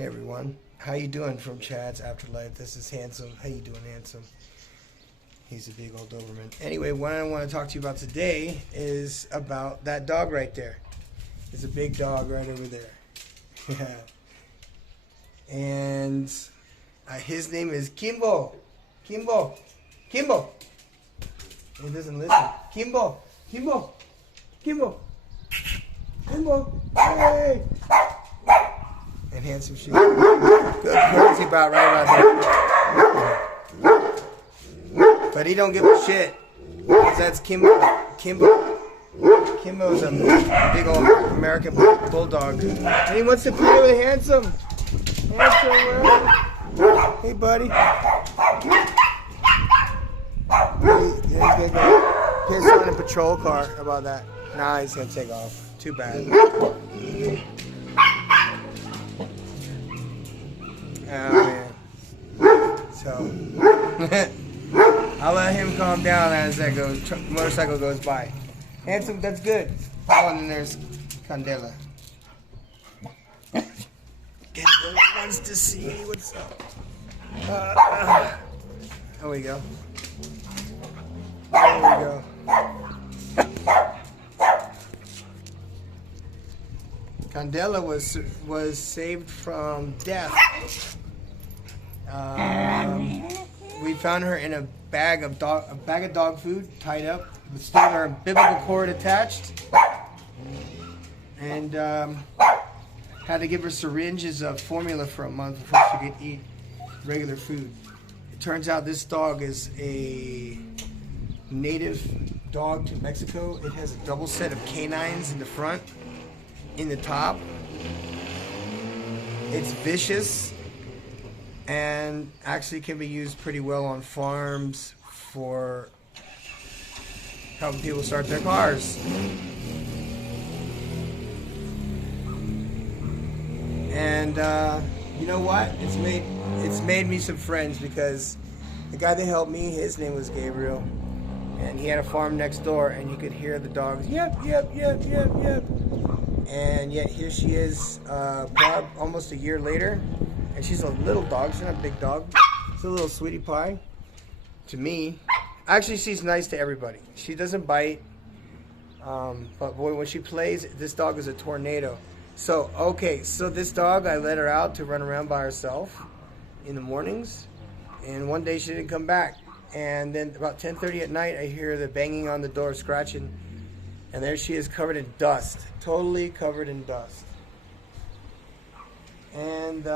Hey everyone, how you doing from Chad's Afterlife? This is Handsome. How you doing, Handsome? He's a big old Doberman. Anyway, what I want to talk to you about today is about that dog right there. There's a big dog right over there. And his name is Kimbo. Kimbo. Kimbo. He doesn't listen. Kimbo. Kimbo. Kimbo. Kimbo. Hey. And Handsome shit. Good crazy about right about there. But he don't give a shit. Because that's Kimbo. Kimbo. Kimbo's a big old American bulldog. And he wants to play with Handsome. Handsome, where? Hey, buddy. He's gonna go. Here's on a patrol car. How about that? Nah, he's gonna take off. Too bad. Oh man. So I'll let him calm down as that motorcycle goes by. Handsome, that's good. Oh, and then there's Candela. Candela wants to see what's up. There we go. There we go. Candela was saved from death. We found her in a bag of dog food, tied up, with still her umbilical cord attached, and had to give her syringes of formula for a month before she could eat regular food. It turns out this dog is a native dog to Mexico. It has a double set of canines in the front, in the top. It's vicious and actually can be used pretty well on farms for helping people start their cars. And you know what? It's made me some friends, because the guy that helped me, his name was Gabriel, and he had a farm next door, and you could hear the dogs, yep, yep, yep, yep, yep. And yet here she is, almost a year later, and she's a little dog. She's not a big dog. She's a little sweetie pie to me. Actually, she's nice to everybody. She doesn't bite, but boy, when she plays, this dog is a tornado. So, okay, so this dog, I let her out to run around by herself in the mornings, and one day she didn't come back. And then about 10:30 at night, I hear the banging on the door, scratching, and there she is, covered in dust, totally covered in dust. And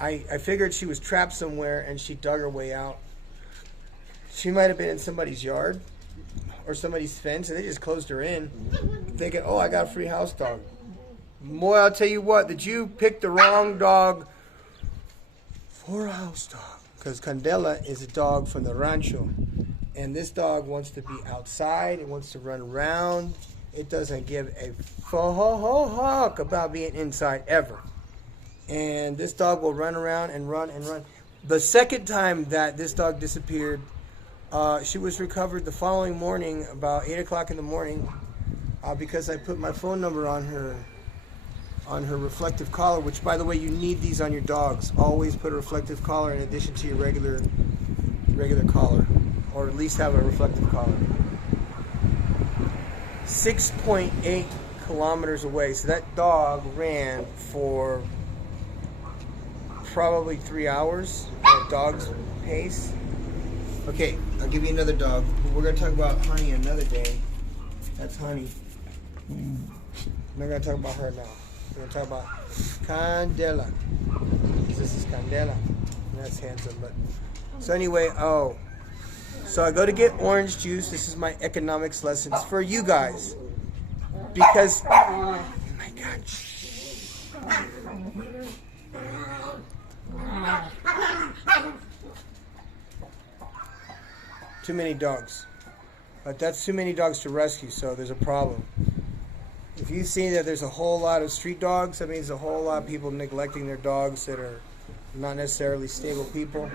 I figured she was trapped somewhere, and she dug her way out. She might have been in somebody's yard or somebody's fence, and they just closed her in, thinking, oh, I got a free house dog. Boy, I'll tell you what, that you picked the wrong dog for a house dog. Because Candela is a dog from the rancho. And this dog wants to be outside. It wants to run around. It doesn't give a fuck about being inside ever. And this dog will run around and run and run. The second time that this dog disappeared, she was recovered the following morning, about 8 o'clock in the morning, because I put my phone number on her reflective collar, which, by the way, you need these on your dogs. Always put a reflective collar in addition to your regular collar, or at least have a reflective collar. 6.8 kilometers away, so that dog ran for probably 3 hours at a dog's pace. Okay, I'll give you another dog. We're going to talk about Honey another day. That's Honey. I'm not going to talk about her now. We're going to talk about Candela. This is Candela. And that's Handsome. But so anyway, so I go to get orange juice. This is my economics lessons for you guys. Because, oh my God. Too many dogs. But that's too many dogs to rescue, so there's a problem. If you see that there's a whole lot of street dogs, that means a whole lot of people neglecting their dogs that are not necessarily stable people.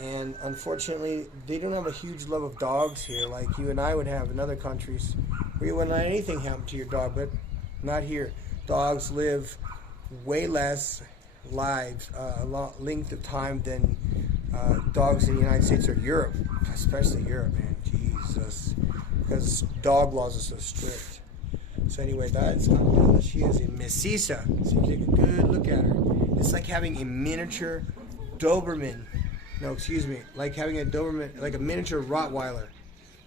And unfortunately, they don't have a huge love of dogs here like you and I would have in other countries, where you wouldn't let anything happen to your dog, but not here. dogs live way less lives, length of time than dogs in the United States or Europe, especially Europe, man. Jesus, because dog laws are so strict. So anyway, that's Abdullah. She is a mestiza. So you take a good look at her. It's like having a miniature Doberman. No, excuse me. Like having a Doberman, like a miniature Rottweiler.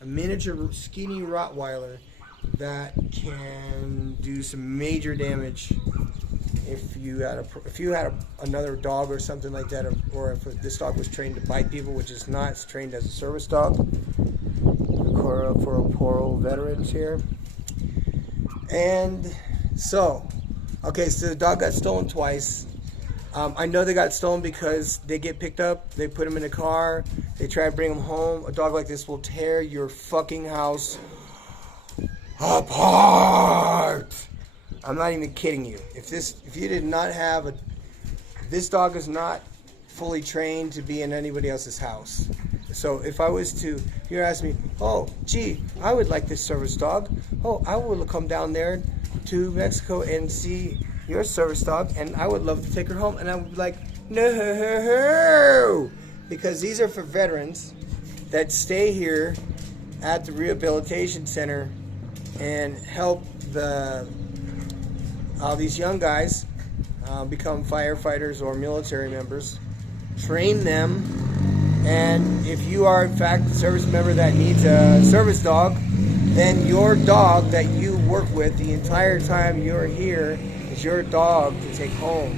A miniature skinny Rottweiler that can do some major damage if you had another dog or something like that, or if this dog was trained to bite people, which is not. It's trained as a service dog for poor old veterans here. And so, okay, so the dog got stolen twice. I know they got stolen because they get picked up, they put them in a car, they try to bring them home. A dog like this will tear your fucking house apart. I'm not even kidding you. If you did not have this dog is not fully trained to be in anybody else's house. So if you ask me, oh, gee, I would like this service dog. Oh, I will come down there to Mexico and see your service dog, and I would love to take her home. And I would be like, no, because these are for veterans that stay here at the rehabilitation center and help all these young guys become firefighters or military members, train them, and if you are in fact a service member that needs a service dog, then your dog that you work with the entire time you're here is your dog to take home.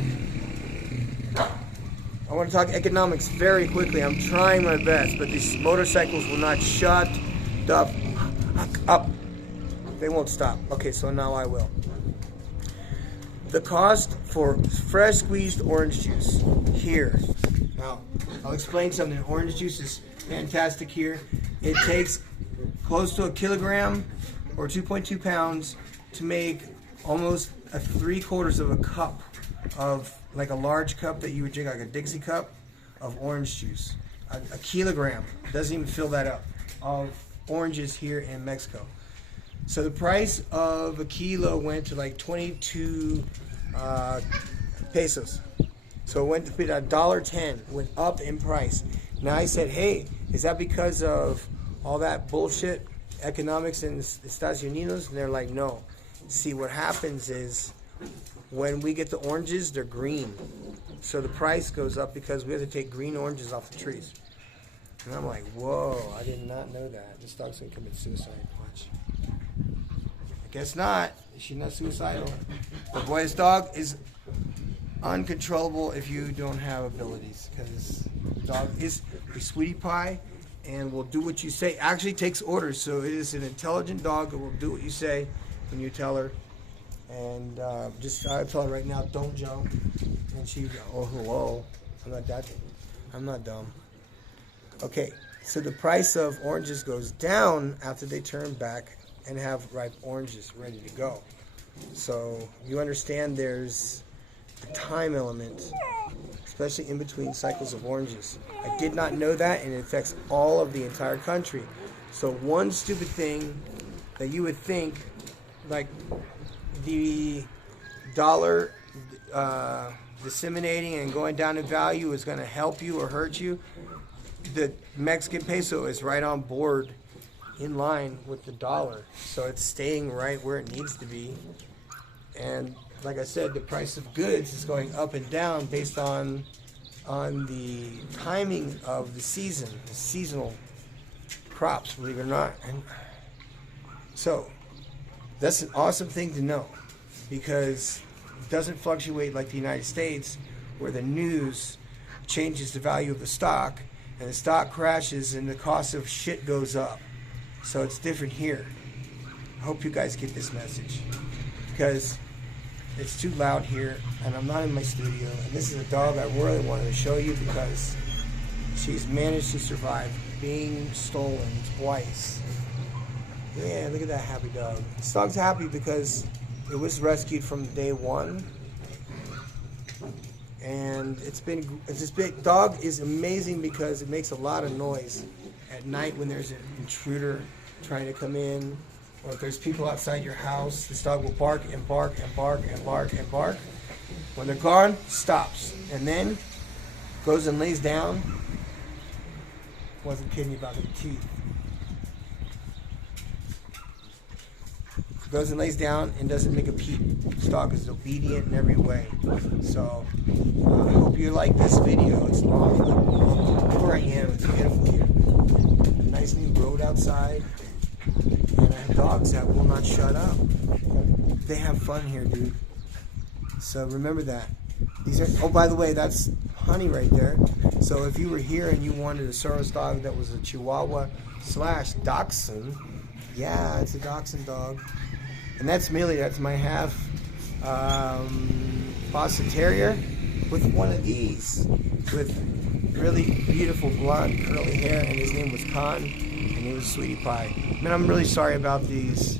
I want to talk economics very quickly. I'm trying my best, but these motorcycles will not shut the fuck up. They won't stop. Okay, so now I will. The cost for fresh squeezed orange juice here. Now, I'll explain something. Orange juice is fantastic here. It takes close to a kilogram or 2.2 pounds to make almost 3/4 of a cup of, like a large cup that you would drink, like a Dixie cup of orange juice. A kilogram doesn't even fill that up of oranges here in Mexico. So the price of a kilo went to like 22 pesos. So it went to $1.10, went up in price. Now I said, hey, is that because of all that bullshit economics in Estados Unidos? And they're like, no. See, what happens is when we get the oranges, they're green. So the price goes up because we have to take green oranges off the trees. And I'm like, whoa, I did not know that. This dog's going to commit suicide. Watch. I guess not. She's not suicidal. But boy, this dog is uncontrollable if you don't have abilities, because the dog is a sweetie pie and will do what you say. Actually takes orders, so it is an intelligent dog that will do what you say when you tell her. And I tell her right now, don't jump. And she, oh, hello. I'm not that. I'm not dumb. Okay, so the price of oranges goes down after they turn back and have ripe oranges ready to go. So you understand there's a time element, especially in between cycles of oranges. I did not know that, and it affects all of the entire country. So one stupid thing that you would think, like the dollar disseminating and going down in value is going to help you or hurt you, the Mexican peso is right on board in line with the dollar. So it's staying right where it needs to be. And like I said, the price of goods is going up and down based on the timing of the season, the seasonal crops, believe it or not. And so that's an awesome thing to know, because it doesn't fluctuate like the United States, where the news changes the value of the stock and the stock crashes and the cost of shit goes up. So it's different here. I hope you guys get this message, because it's too loud here and I'm not in my studio. And this is a dog I really wanted to show you because she's managed to survive being stolen twice. Yeah, look at that happy dog. This dog's happy because it was rescued from day one. And this big dog is amazing because it makes a lot of noise at night when there's an intruder trying to come in. or if there's people outside your house, this dog will bark and bark and bark and bark and bark. When they're gone, stops, and then goes and lays down. Wasn't kidding you about the teeth. Goes and lays down and doesn't make a peep. This dog is obedient in every way. So I hope you like this video. It's long, but look where I am. It's beautiful here. Nice new road outside. And I have dogs that will not shut up. They have fun here, dude. So remember that. These are, oh, by the way, that's Honey right there. So if you were here and you wanted a service dog that was a Chihuahua / Dachshund, yeah, it's a Dachshund dog. And that's Millie. That's my half Boston Terrier with one of these, with really beautiful blonde curly hair, and his name was Khan, and he was Sweetie Pie. I mean, I'm really sorry about these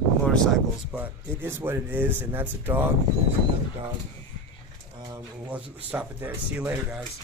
motorcycles, but it is what it is, and that's a dog. There's another dog. We'll stop it there. See you later, guys.